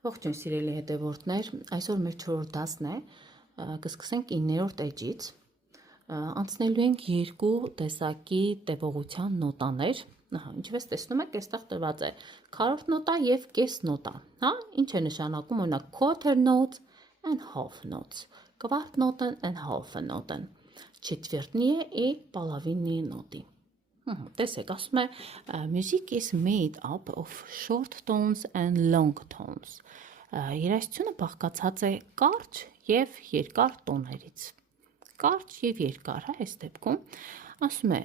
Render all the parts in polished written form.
Ողջույն սիրելի հետևորդներ, այսօր մեր 4-րդ դասն է, կսկսենք 9-րդ էջից, անցնելու ենք երկու տեսակի տևողության նոտաներ, ինչպես տեսնում եք, այստեղ տրված է քառորդ նոտա և կես նոտա, ինչ է նշանակում օրինակ quarter notes and half notes, kvart noten and half noten, четвертные и половинные ноты. Տեսեք, ասում է, music is made up of short tones and long tones. Երաժշտությունը բաղկացած է կարճ և երկար տոներից։ Կարճ և երկար, այս դեպքում, ասում է,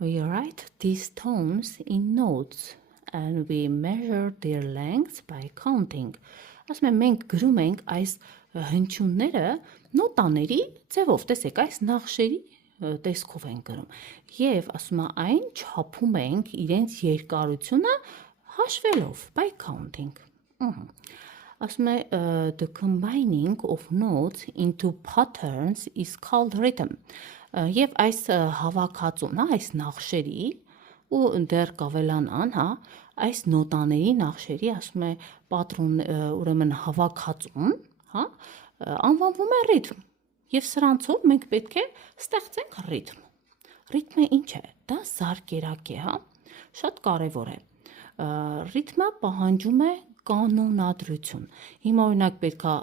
we write these tones in notes and we measure their length by counting. Ասում է, մենք գրում ենք այս հնչյունները նոտաների ձևով, տեսեք, այս նախշերի տեսքով են գրում և ասում է այն չափում ենք իրենց երկարությունը հաշվելով by counting ասում է the combining of notes into patterns is called rhythm և այս հավաքածուն այս նախշերի ու դեռ կավելանան այս նոտաների նախշերի ասում է պատրոն ուրեմն հավաքածուն անվանվում է rhythm Եվ սրանցով մենք պետք է ստեղծենք ռիթմ։ Ռիթմը ինչ է։ Դա զարկերակ է, շատ կարևոր է։ Ռիթմը պահանջում է կանոնադրություն։ Հիմա օրինակ պետք է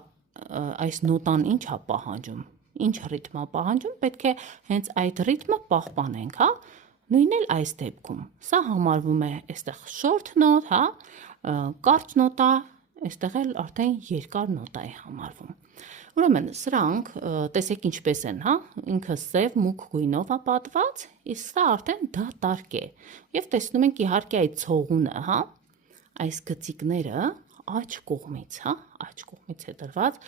այս նոտան ինչ է պահանջում։ Ինչ ռիթմ է պահանջում, պետք է հենց այդ ռիթմը պահպանենք, Նույնն էլ այս դեպքում։ Սա համարվում է այստեղ short note, կարճ նոտա, այստեղ էլ արդեն երկար նոտա է համարվում։ Ուրեմն սրանք տեսեք ինչպես են, ինքը սև մուգ գույնով է պատված, իսկ սա արդեն դատարկ է։ Եվ տեսնում ենք իհարկե այդ ցողունը, այս գծիկները աջ կողմից է դրված,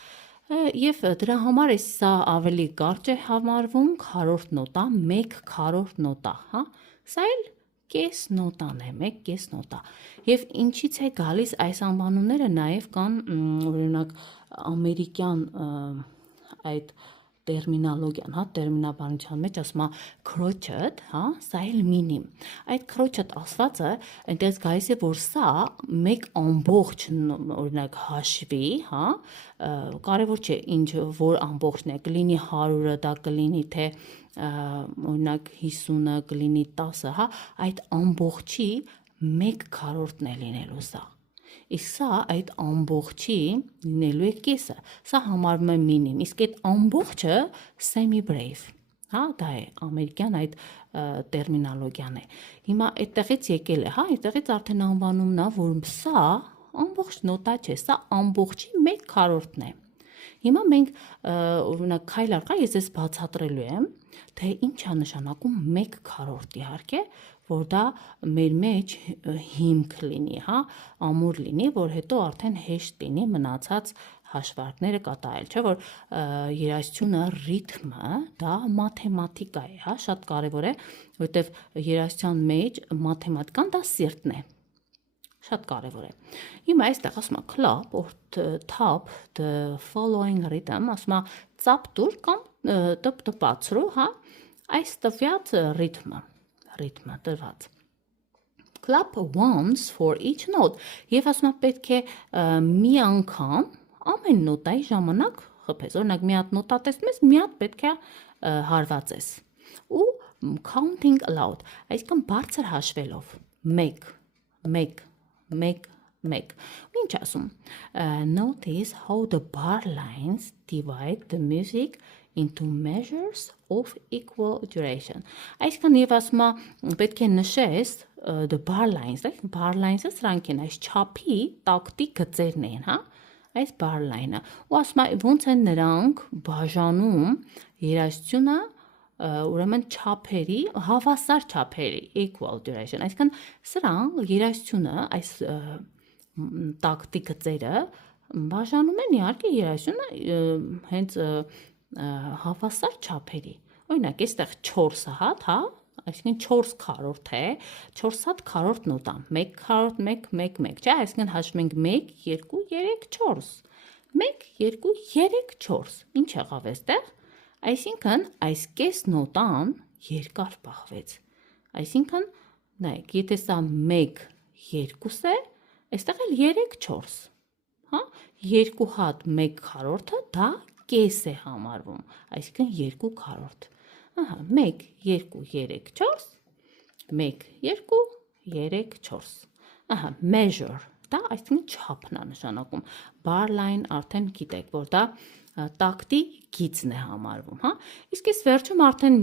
եւ դրա համար է սա ավելի կարճ է համարվում քառորդ նոտա, 1 քառորդ նոտա, Սա էլ կես նոտան է, 1 կես նոտա։ Եվ ինչից է գալիս այս անվանումները նաև կան օրինակ ամերիկյան այդ տերմինոլոգիան, տերմինաբանության մեջ ասում է crotchet, սա էլ մինիմ։ Այդ crotchet ասվածը այնտեղից գալիս է, որ սա մեկ ամբողջ օրինակ հաշվի, կարևոր չէ ինչ որ ամբողջն է, կլինի 100-ը, դա կլինի թե օրինակ 50-ը, կլինի 10-ը, այդ ամբողջի 1 քառորդն է լինելու սա։ Իսկ սա այդ ամբողջի լինելու է կեսը, սա համարվում է մինիմ, իսկ այդ ամբողջը semi-breve, դա է ամերիկյան այդ տերմինոլոգիան է։ Հիմա այդտեղից եկել է, այդտեղից արդեն անվանումն է, որ սա ամբողջ նոտա չէ, սա ամբողջի 1 քառորդն է։ Հիմա մենք օրինակ քայլ առ քայլ ես ես բացատրելու եմ, թե ինչ է նշանակում 1 քառորդ իհարկե, որ դա մեր մեջ հիմք լինի, ամուր լինի, որ հետո արդեն հեշտ լինի մնացած հաշվարկները կատարել, չէ՞ որ երաժշտությունը ռիթմը դա մաթեմատիկա է, շատ կարևոր է, որտեվ երաժշտության մեջ մաթեմատիկան դա սիրտն է։ Շատ կարևոր է։ Հիմա այստեղ ասում է clap or tap the following rhythm, ասում է ծափ տուր կամ տպտպացրու, այս տվյալ ռիթմը տրված։ Clap once for each note, եւ ասում է պետք է մի անգամ ամեն նոտայի ժամանակ խփես, օրինակ մի հատ նոտա տեսնում ես, մի հատ պետք է հարվածես։ Ու counting aloud, այսինքն բարձր հաշվելով 1 Ինչ ասում Notice how the bar lines divide the music into measures of equal duration Այսինքն եւ ասում է պետք է նշես the bar lines, bar lines-ը սրանք են այս չափի տակտի գծերն են, այս bar line-ը ու ասում է ոնց են նրանք բաժանում երաժշտությունը ուրեմն չափերի, հավասար չափերի equal duration, այսինքն սրանք երաժշտությունը այս տակտի գծերը բաժանում են իհարկե երաժշտությունը հենց հավասար չափերի։ Օրինակ, այստեղ 4 հատ, այսինքն 4 քառորդ է, 4 հատ քառորդ նոտա, 1 քառորդ 1 1 1, չէ՞, այսինքն հաշվում ենք 1 2 3 4։ 1 2 3 4։ Ինչ եղավ այստեղ։ Այսինքն այս կես նոտան երկար պահվեց։ Այսինքն, նայեք, եթե սա 1 2 է, այստեղ էլ 3 4, 2 հատ 1/4-ը դա կես է համարվում, այսինքն 2/4։ Ահա, 1, 2, 3, 4, 1, 2, 3, 4։ Ահա, measure, դա այսինքն չափն է նշանակում։ Bar line արդեն գիտեք, որ դա տակտի գիծն է համարվում, հա։ Իսկ այս վերջում արդեն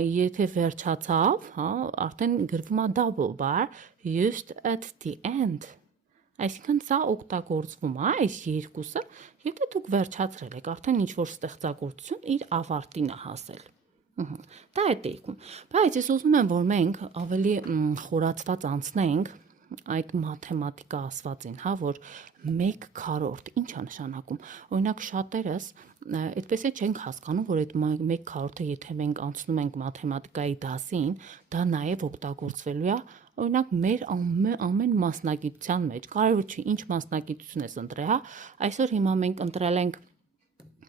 եթե վերջացավ, հա, արդեն գրվում է double bar used at the end։ Այսինքն սա օգտագործվում է այս երկուսը, եթե դուք վերջացրել եք, արդեն ինչ-որ ստեղծագործություն իր ավարտին է հասել։ Դա է տեքում։ Բայց ես ուզում եմ, որ մենք ավելի խորացված անցնենք այդ մաթեմատիկա ասվածին, հա, որ 1/4 ինչ է նշանակում։ Օրինակ շատերս այդպես է չենք հասկանում, որ այդ 1/4-ը եթե մենք անցնում ենք մաթեմատիկայի դասին, դա նաև օգտագործվելու է օրինակ մեր ամեն մասնագիտության մեջ, կարևոր չի ինչ մասնագիտություն ես ընտրել, հա, այսօր հիմա մենք ընտրել ենք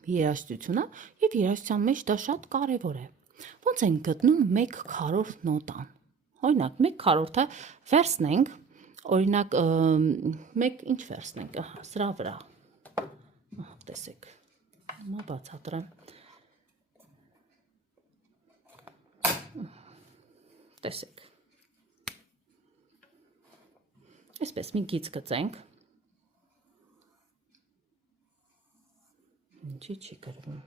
երաժշտությունը եւ երաժշտության մեջ դա շատ կարևոր է։ Ոնց ենք գտնում 1/4 նոտան։ Օրինակ 1/4-ը վերցնենք, օրինակ մեկ ինչ վերցնենք, ահա, սրա վրա։ Ահա, տեսեք։ Հիմա բացատրեմ։ Տեսեք։ Այսպես մի գիծ գծենք։ Ինչի չի գրվում։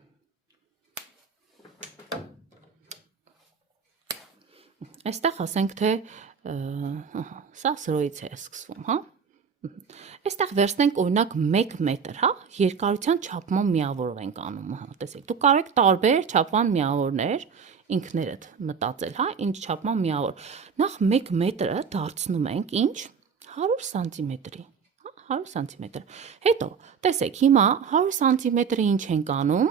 Այստեղ ասենք, թե սա սրոյից է սկսվում, հա։ Այստեղ վերցնենք օրինակ 1 մետր, հա, երկարության չափման միավորով ենք անում, հա, տեսեք։ Դուք կարող եք տարբեր չափման միավորներ ինքներդ մտածել, հա, ինչ չափման միավոր։ Նախ 1 մետրը դարձնում ենք ինչ 100 սանտիմետրի, հա, 100 սանտիմետր։ Հետո, տեսեք, հիմա 100 սանտիմետրը ինչ ենք անում,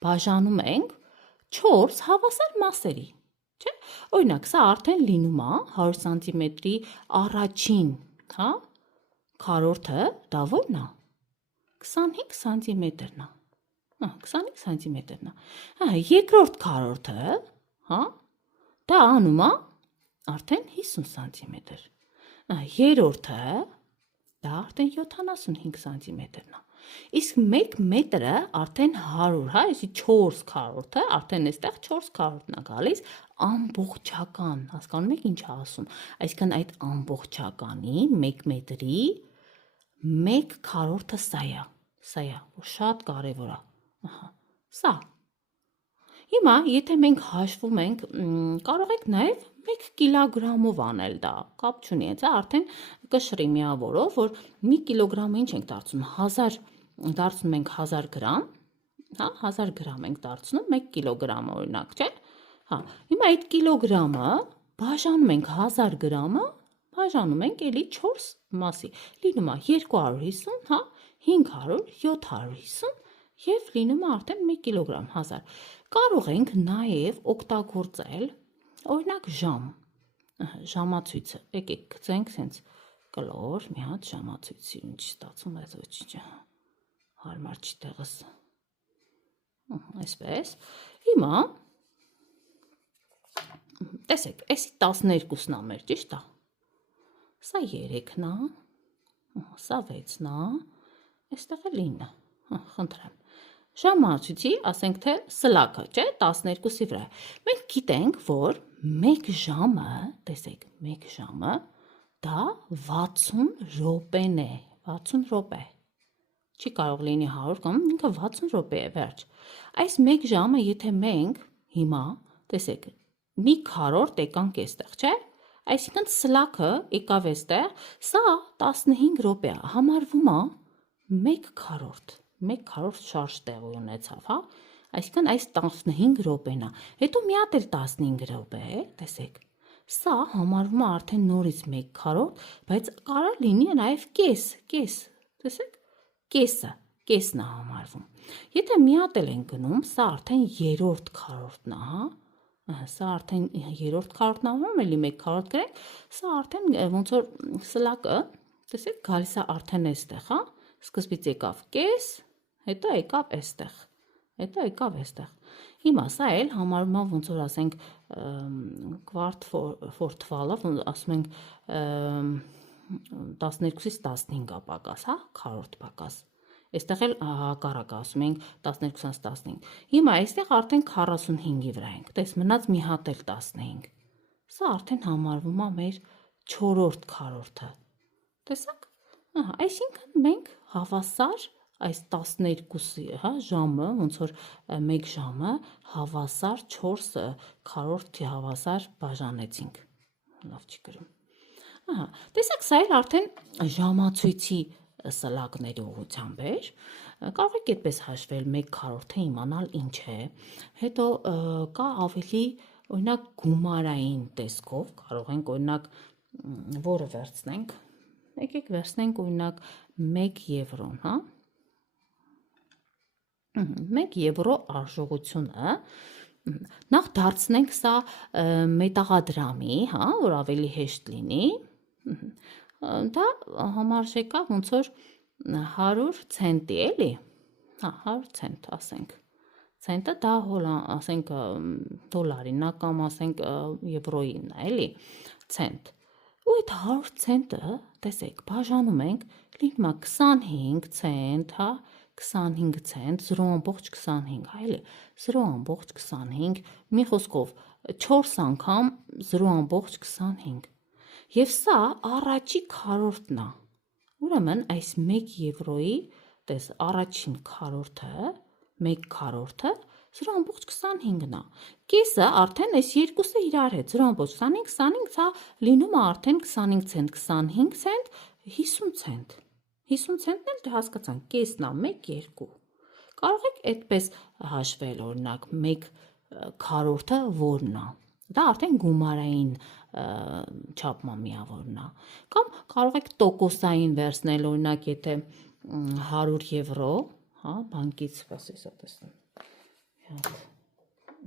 բաժանում ենք 4 հավասար մասերի, չէ՞։ Օրինակ, սա արդեն լինում է 100 սանտիմետրի առաջին, հա, քառորդը, դա ո՞րն է։ 25 սանտիմետրն է։ Հա, 25 սանտիմետրն է։ Հա, երկրորդ քառորդը, հա, դա անում է արդեն 50 սանտիմետր։ Երրորդը դա արդեն 75 սանտիմետրն է։ Իսկ 1 մետրը արդեն 100, հա, այսի 4 քառորդը, արդեն այստեղ 4 քառորդն է գալիս ամբողջական, հասկանում եք ինչ է ասում։ Այսինքն այդ ամբողջականի 1 մետրի 1/4-ը սա է, որ շատ կարևոր է։ Ահա, սա։ Հիմա, եթե մենք հաշվում ենք, կարող եք նաև 1 կիլոգրամով անել դա, կապ չունի, հա, արդեն կշռի միավորով, որ 1 կիլոգրամը ինչ ենք դարձնում, 1000 ենք 1000 գրամ, հա, 1000 գրամ ենք դարձնում 1 կիլոգրամը օրինակ, չէ՞։ Հա, հիմա այդ կիլոգրամը բաժանում ենք 1000 գրամը, բաժանում ենք էլի 4 մասի, լինում է 250, հա, 500, 750 և լինում է արդեն 1 կիլոգրամ 1000։ Կարող ենք նաև օգտագործել, օրինակ ժամ, ժամացույցը, եկեք գծենք սենց կլոր, մի հատ ժամացույցի, ինչ ստացում է ոչինչ, հարմար չի տեղս, այսպես, հիմա, տեսեք, էսի 12-ն է մեր, ճիշտ է, սա 3-ն է, սա 6-ն է, այստեղ է 9, խնդրեմ, ժամացույցի, ասենք թե սլաքը, չէ, 12-ի վրա, մենք գիտենք, որ 1 ժամը, տեսեք, 1 ժամը, դա 60 րոպեն է, 60 րոպե, չի կարող լինի 100 կամ ինքը 60 րոպե է վերջ, այս 1 ժամը եթե մենք հիմա, տեսեք, մի քառորդ եկանք էստեղ, չէ, այսինքն սլաքը եկավ էստեղ, սա 15 րոպե է, համարվում է 1/4 շարժ տեղի ունեցավ, հա, այսինքն այս 15 րոպեն է, հետո մի հատ էլ 15 րոպե է, տեսեք, սա համարվում է արդեն նորից 1/4, բայց կարող լինի նաև կես, տեսեք, կեսն է համարվում, եթե մի հատ էլ ենք գնում, սա արդեն երրորդ քառորդն է, հա, սա արդեն երրորդ քառորդն է համարվում, էլի 1/4 գրենք, սա արդեն ոնց որ սլակը, տեսեք, գալիս է արդեն էստեղ, հա, սկզբից եկավ կես, հետո եկավ էստեղ, հիմա սա էլ համարվում է ոնց որ ասենք quart for 12, ասում ենք 12-ից 15-ը պակաս, հա, քառորդ պակաս։ Այստեղ էլ հակառակը ասում ենք 12-ից 15։ Հիմա այստեղ արդեն 45-ի վրա ենք։ Տես մնաց մի հատ էլ 15։ Սա արդեն համարվում է մեր 4-րդ քառորդը։ Տեսաք։ Ահա, այսինքն մենք հավասար այս 12-ի, հա, ժամը, ոնց որ 1 ժամը հավասար 4 քառորդի հավասար բաժանեցինք։ Լավ չի գրում։ Ահա, տեսեք, սա էլ արդեն ժամացույցի սլակների ուղղությամբ էր։ Կարող եք այդպես հաշվել 1 քառորդը իմանալ ինչ է։ Հետո կա ավելի օրինակ գումարային տեսքով, կարող ենք օրինակ որը վերցնենք։ Եկեք վերցնենք օրինակ 1 եվրոն, հա։ 1 եվրո արժողությունը նախ դարձնենք սա մետաղադրամի, հա, որ ավելի հեշտ լինի։ Դա համարժեքա ոնց որ 100 ցենտի էլի, հա, 100 ցենտ ասենք։ Ցենտը դա ասենք դոլարին, կամ ասենք եվրոին, էլի, ցենտ։ Ու այդ 100 ցենտը, տեսեք, բաժանում ենք, լինում է 25 ցենտ, հա, 25 ցենտ, 0.25, հա, էլի, 0.25, մի խոսքով 4 անգամ 0.25։ Եվ սա առաջի քառորդն է։ Ուրեմն այս 1 եվրոյի, տես, առաջին քառորդը, 1 քառորդը 0.25-ն է։ Կեսը արդեն այս երկուսը իրար հետ 0.25, 25, սա լինում է արդեն 25 ցենտ, 25 ցենտ, 50 ցենտ։ 50 ցենտն էլ դե հասկացանք, կեսն է 1, 2։ Կարող եք այդպես հաշվել, օրինակ 1 քառորդը որն է։ Դա արդեն գումարային չափման միավորն է։ Կամ կարող եք տոկոսային վերցնել, օրինակ, եթե 100 եվրո, հա, բանկից, ասես տեսնեմ։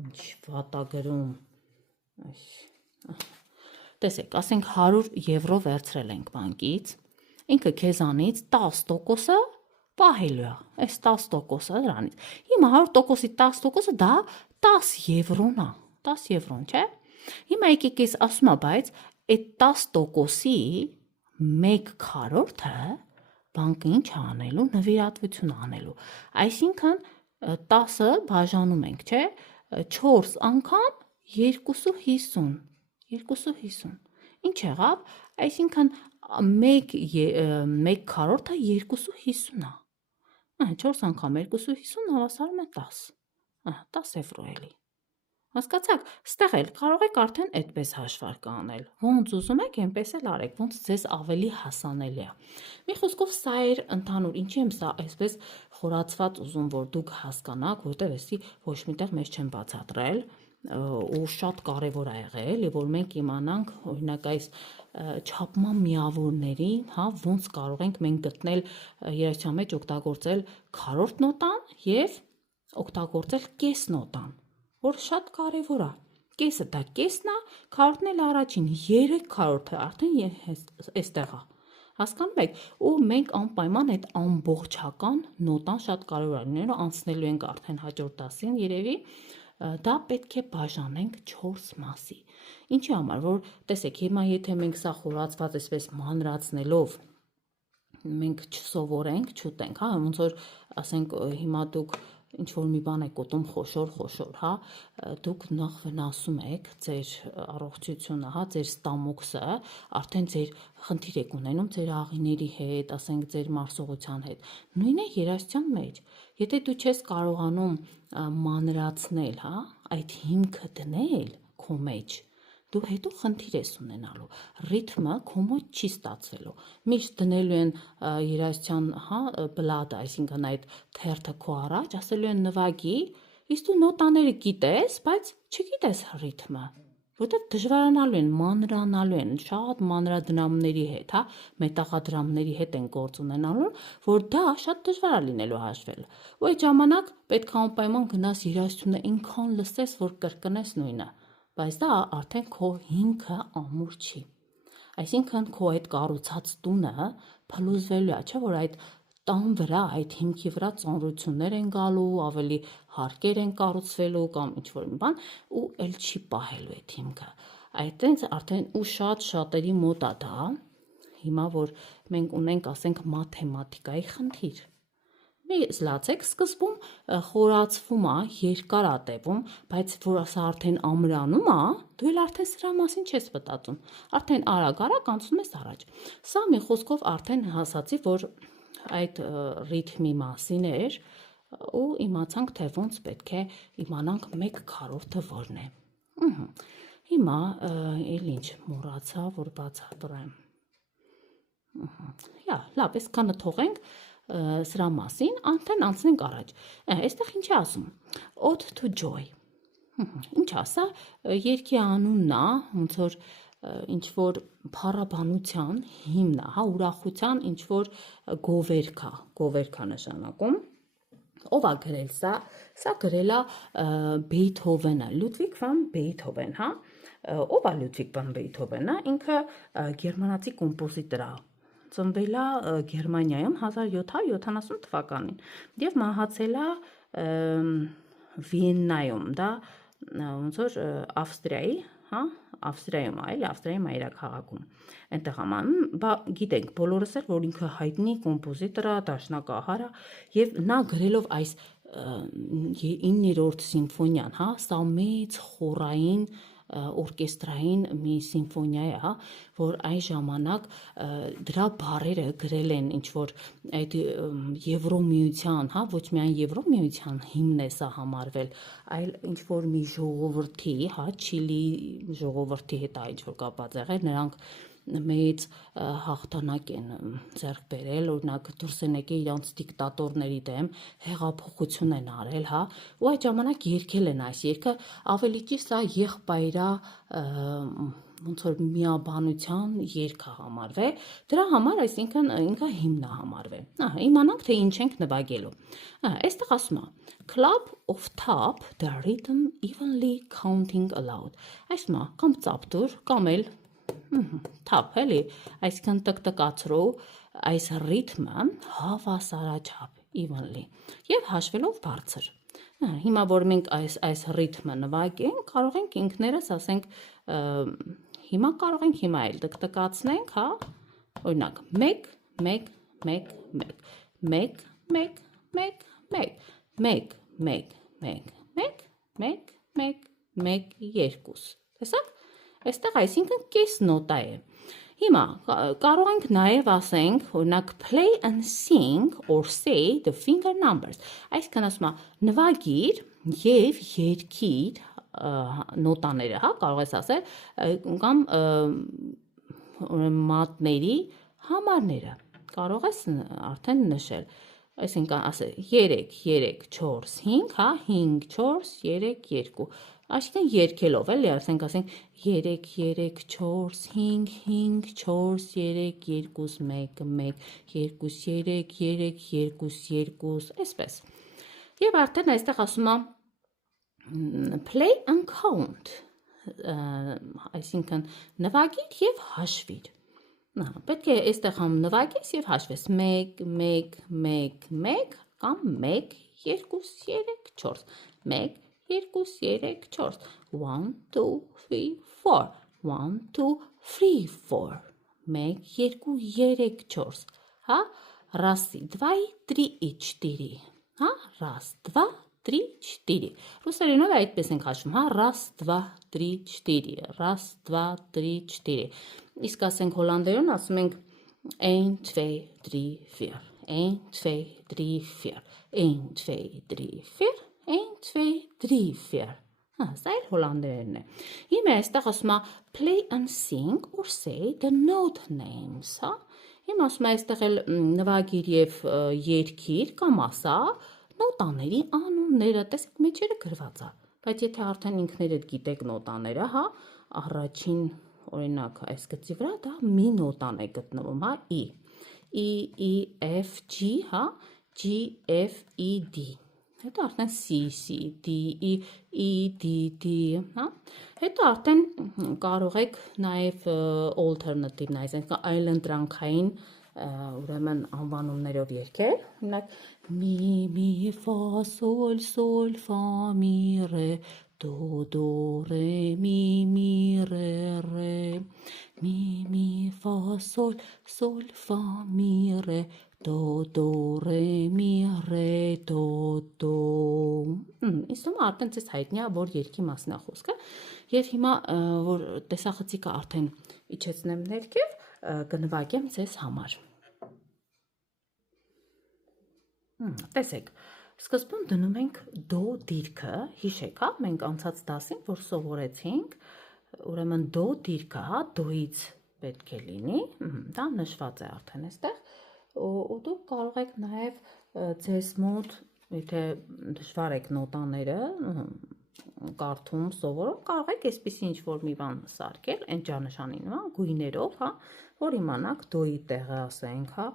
Ինչ վատագրում։ Տեսեք, ասենք 100 եվրո վերցրել ենք բանկից, ինքը քեզանից 10%-ը պահելու է, այս 10%-ը դրանից։ Հիմա 100%-ի 10%-ը դա 10 եվրոն է, 10 եվրոն, չէ։ Հիմա եկեք ես ասում եմ, բայց այդ 10%-ի 1 քառորդը բանկը ինչ անելու, նվիրատվություն անելու։ Այսինքն 10-ը բաժանում ենք, չէ, 4 անգամ 250, 250։ Ինչ եղավ, այսինքն 1 քառորդը 250 է։ 4 անգամ 250 հավասարում է 10, 10 եվրո էլի։ Հասկացաք, ստեղ էլ կարող եք արդեն այդպես հաշվարկ անել, ոնց ուզում եք, այնպես էլ արեք, ոնց ձեզ ավելի հասանելի է։ Մի խոսքով սա էր ընդհանուր, ինչի եմ սա այսպես խորացված ուզում, որ դուք հասկանաք, որտեղ էսի ոչ միտեղ մեզ չեմ բացատրել, ու շատ կարևոր է եղել, որ մենք իմանանք, օրինակ այս չափման միավորների, հա, ոնց կարող ենք մենք գտնել երաժշտության մեջ օգտագործել քառորդ նոտան եւ օգտագործել կես նոտան, որ շատ կարևոր է։ Կեսը դա կեսն է, քառորդն էլ առաջին, 3 քառորդը արդեն այստեղ է։ Հասկանում եք, ու մենք անպայման այդ ամբողջական նոտան շատ կարևոր է լինելու, անցնելու ենք արդեն հաջորդ դասին երևի, դա պետք է բաժանենք 4 մասի։ Ինչի համար, որ տեսեք, հիմա եթե մենք սա խորացված այսպես մանրացնելով մենք չսովորենք, չուտենք, հա, ոնց որ ասենք հիմա դուք ինչ որ մի բան եք ուտում խոշոր, հա, դուք նախ վնասում եք ձեր առողջությունը, հա, ձեր ստամոքսը, արդեն ձեր խնդիր եք ունենում ձեր աղիների հետ, ասենք ձեր մարսողության հետ։ Նույնը երաժշտության մեջ։ Եթե դու չես կարողանում մանրացնել, հա, այդ հիմքը դնել քո մեջ, դու հետո խնդիր ես ունենալու, ռիթմը քո մոտ չի ստացվելու, միշտ դնելու են երաժշտության, հա, բլադը, այսինքն այդ թերթը քո առաջ, ասելու են նվագի, իսկ դու նոտաները գիտես, բայց չգիտես ռիթմը, որտեղ դժվարանալու են, մանրանալու են, շատ մանրադրամների հետ, հա, մետաղադրամների հետ են գործ ունենալու, որ դա շատ դժվար է լինելու հաշվել։ Ու այդ ժամանակ պետք է անպայման գնաս երաժշտությունը ինքան լսես, որ կրկնես նույնը, բայց դա արդեն քո հիմքը ամուր չի։ Այսինքն քո այդ կառուցած տունը փլուզվելու է, չէ՞ որ այդ տան վրա, այդ հիմքի վրա ծանրություններ են գալու, ավելի հարկեր են կառուցվելու կամ ինչ-որ մի բան, ու էլ չի պահելու այդ հիմքը։ Այդտենց արդեն ու շատ շատերի մոտ է դա։ հիմա որ մենք ունենք, ասենք, մաթեմատիկայի խնդիր։ Մի զլացեք, սկզբում խորացվում է, երկար է տևում, բայց որ սա արդեն ամրանում է, դու էլ արդեն սրա մասին չես մտածում։ Արդեն արագ անցնում ես առաջ։ Սա մի խոսքով արդեն հասացի, որ այդ ռիթմի մասին էր ու իմացանք, թե ոնց պետք է իմանանք 1/4-ը որն է։ Հիմա էլ ինչ մոռացա, որ բացատրեմ։ Լավ, այսքանը թողենք սրա մասին, արդեն անցնենք առաջ։ Այստեղ ինչ է ասում։ Ode to joy։ Ինչ ասա, երգի անունն է, ոնց որ ինչ որ փառաբանության հիմն է, հա, ուրախության ինչ որ գովերքա նշանակում։ Ով է գրել սա։ Սա գրել է Բեյթհովենը, Լյուդվիգ վան Բեյթհովեն, հա։ Ով է Լյուդվիգ վան Բեյթհովենը, ինքը գերմանացի կոմպոզիտոր է։ Ծնվել է Գերմանիայում 1770 թվականին եւ մահացել է Վիեննայում, դա ոնց որ Ավստրիայի, հա, Ավստրիայում է, այլ Ավստրիայի մայրաքաղաքում։ Այնտեղ է, գիտենք բոլորս էլ, որ ինքը հայտնի կոմպոզիտոր է, դաշնակահար է եւ նա գրելով այս 9-րդ սիմֆոնիան, հա, սա մեծ խորային օրկեստրային մի սիմֆոնիա է, հա, որ այն ժամանակ դրա բառերը գրել են ինչ որ այդ Եվրոմիության, հա, ոչ միայն Եվրոմիության հիմն է սա համարվել, այլ ինչ որ մի ժողովրդի, հա, Չիլի ժողովրդի հետ է ինչ որ կապված եղել, նրանք մեծ հաղթանակ են ձեռք բերել, օրինակ դուրս են եկել իրանց դիկտատորների դեմ, հեղափոխություն են արել, հա, ու այդ ժամանակ երգել են այս երգը, ավելի ճիշտ սա եղբայրա ոնց որ միաբանության երգ է համարվել, դրա համար այսինքն ինքը հիմն է համարվել։ Իմանանք թե ինչ ենք նվագելու։ Այստեղ ասում է clap of tap the rhythm evenly counting aloud։ Այսինքն կամ ծափտուր, կամ էլ թափ, էլի, այսինքն տկտկացրու այս ռիթմը հավասարաչափ evenly եւ հաշվելով բարձր։ Հիմա որ մենք այս ռիթմը նվագենք, կարող ենք ինքներս ասենք հիմա կարող ենք հիմա էլ տկտկացնենք, հա, օրինակ 1 1 1 1 1 1 1 1 1 1 1 1 1 2 տեսաք, այստեղ այսինքն կես նոտա է։ Հիմա կարող ենք նաև ասենք, օրինակ play and sing or say the finger numbers, այսինքն ասում է նվագիր եւ երգիր նոտաները, հա, կարող ես ասել, կամ մատների համարները կարող ես արդեն նշել, այսինքն ասել 3 3 4 5, հա, 5 4 3 2, այսինքն երգելով էլի, ասենք 3 3 4 5 5 4 3 2 1 1 2 3 3 2 2, այսպես։ Եվ արդեն այստեղ ասում է play and count, այսինքն նվագիր եւ հաշվիր։ Պետք է այստեղ համ նվագես եւ հաշվես 1 1 1 1 կամ 1 2 3 4 1 2 3 4 1 2 3 4 1 2 3 4 1 2 3 4, հա, раз 2 3 4, հա, раз 2 3 4, ռուսերենով այդպես ենք հաշվում, հա, раз 2 3 4, раз 2 3 4, իսկ ասենք հոլանդերեն ասում ենք 1 2 3 4, 1 2 3 4, 1 2 3 4, 1 2 3 4, հա, սա էլ հոլանդերենն է։ Հիմա այստեղ ասում է play and sing or say the note names, հա, հիմա ասում է այստեղ էլ նվագիր եւ երգիր կամ ասա նոտաների անունները, տեսեք մեջերը գրված է, բայց եթե արդեն ինքներդ գիտեք նոտաները, հա, առաջին օրինակ այս գծի վրա դա մի նոտան է գտնվում, հա, E F G, հա, G F E D, հետո արդեն C C D E D D, հա, հետո արդեն կարող եք նաև alternative նայել, այսինքն այլընտրանքային ուրեմն անվանումներով երգել, օրինակ մի ֆա սոլ սոլ ֆա մի ռե դո դո ռե մի ռե մի ֆա սոլ ֆա մի ռե դո ռե մի ռե դո Իսում արդեն ձեզ հայտնի է, որ երգի մասն է խոսքը եւ հիմա որ տեսախցիկը արդեն իջեցնեմ ներքև կնվագեմ ձեզ համար Տեսեք Սկզբում դնում ենք դո դիրքը, հիշեք, հա, մենք անցած դասին, որ սովորեցինք, ուրեմն դո դիրքը, հա, դոից պետք է լինի, դա նշված է արդեն այստեղ, ու դուք կարող եք նաև ձեզ մոտ, եթե դժվար եք նոտաները, կարդում, սովորում, կարող եք այսպիսի ինչ-որ մի բան սարքել, այն ճանաչանին, հա, գույներով, հա, որ իմանաք դոյի տեղը ասենք, հա,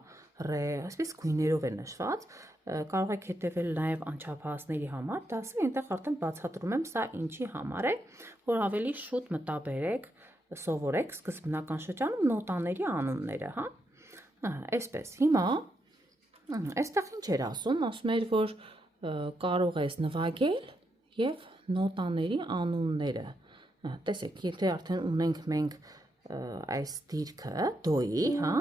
ռե, այսպես գույներով է նշված, կարող եք հետևել նաև անչափահասների համար, դասը այնտեղ արդեն բացատրում եմ, սա ինչի համար է, որ ավելի շուտ մտաբերեք, սովորեք սկզբնական շրջանում նոտաների անունները, հա, այսպես, հիմա, այստեղ ինչ էր ասում էր, որ կարող ես նվագել և նոտաների անունները, տեսեք, եթե արդեն ունենք մենք այս դիրքը, դոյի, հա,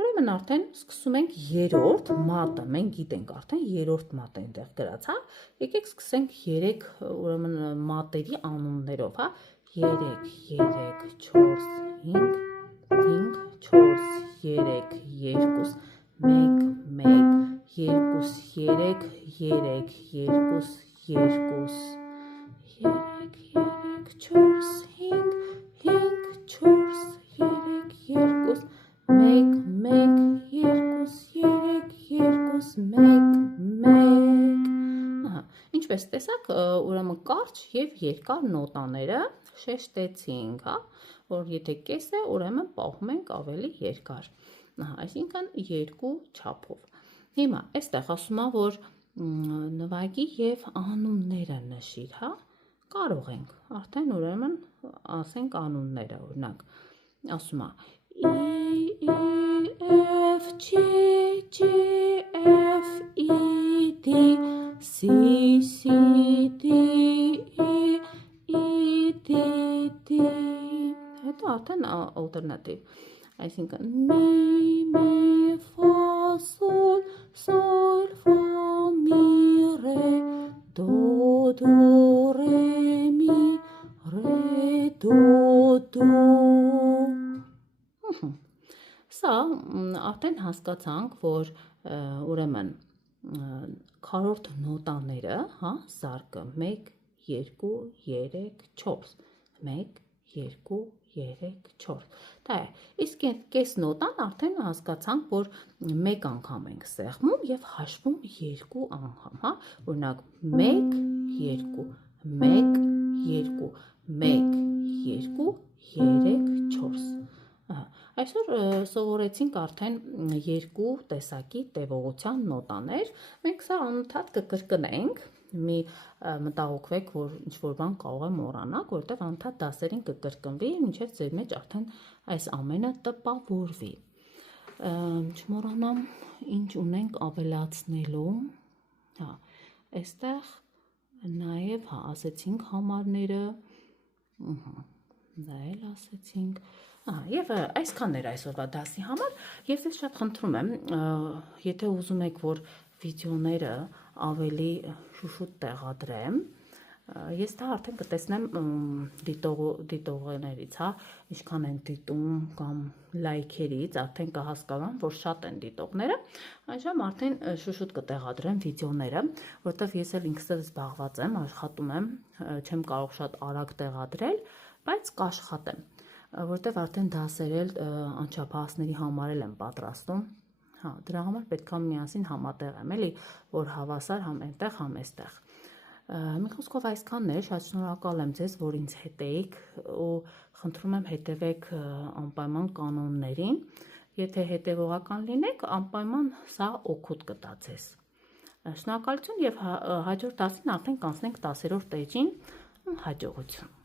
Ուրեմն արդեն սկսում ենք երրորդ մատը, մենք գիտենք արդեն երրորդ մատը այնտեղ գրած, հա, եկեք սկսենք 3 ուրեմն մատերի անուններով, հա, 3, 4, 5, 4, 3, 2, 1, 1, 2, 3, 2, 2, 3, 4, 5, 4, 3, 2, 1, 1 Ինչպես տեսակ, ուրեմն կարճ և երկար նոտաները շեշտեցինք, հա, որ եթե կես է, ուրեմն պահում ենք ավելի երկար, այսինքն 2 չափով։ Հիմա, այստեղ ասում է, որ նվագի և անունները նշիր, հա, կարող ենք, արդեն ուրեմն ասենք անունները, օրինակ, ասում է, F, G, F, E, D, C, D, E, D Հետո արդեն ալտերնատիվ, այսինքն մի, ֆա, սոլ, ֆա, մի, ռե, դո, ռե, մի, ռե, դո Սա արդեն հասկացանք, որ ուրեմն քառորդ նոտաները, հա, զարկը 1, 2, 3, 4, 1, 2, 3, 4, դա է, իսկ կես նոտան արդեն հասկացանք, որ մեկ անգամ ենք սեղմում և հաշվում 2 անգամ, հա, օրինակ 1, 2, 1, 2, 1, 2, 3, 4 Այսօր սովորեցինք արդեն 2 տեսակի տևողության նոտաներ, մենք սա անընդհատ կկրկնենք, մի մտահոգվեք, որ ինչ-որ բան կարող է մոռանաք, որովհետև անընդհատ դասերին կկրկնվի, մինչև ձեր մեջ արդեն այս ամենը տպավորվի։ Չմոռանամ, ինչ ունենք ավելացնելու, հա, այստեղ նաև ասեցինք համարները, դա էլ ասեցինք, Եվ այսքանն էր այսօրվա դասի համար, և ձեզ շատ խնդրում եմ, եթե ուզում եք, որ վիդեոները ավելի շուշուտ տեղադրեմ, ես դա արդեն կտեսնեմ դիտողներից, հա, ինչքան են դիտում կամ լայքերից, արդեն կհասկանամ, որ շատ են դիտողները, այժմ արդեն շուշուտ կտեղադրեմ վիդեոները, որտև ես էլ ինքս զբաղված եմ, աշխատում եմ, չեմ կարող շատ արագ տեղադրել, բայց կաշխատեմ որտև արդեն դասերել անչափահասների համար եմ պատրաստում, հա, դրա համար պետք է միասին համատեղեմ, էլի, որ հավասար համ այնտեղ, համ այստեղ։ Մի խոսքով այսքանն է, շատ շնորհակալ եմ ձեզ, որ ինձ հետեիք ու խնդրում եմ հետևեք անպայման կանոններին, եթե հետևողական լինեք, անպայման սա օգուտ կտա ձեզ։ Շնորհակալություն և հաջորդ դասին արդեն կանցնենք 10-րդ էջին, հաջողություն։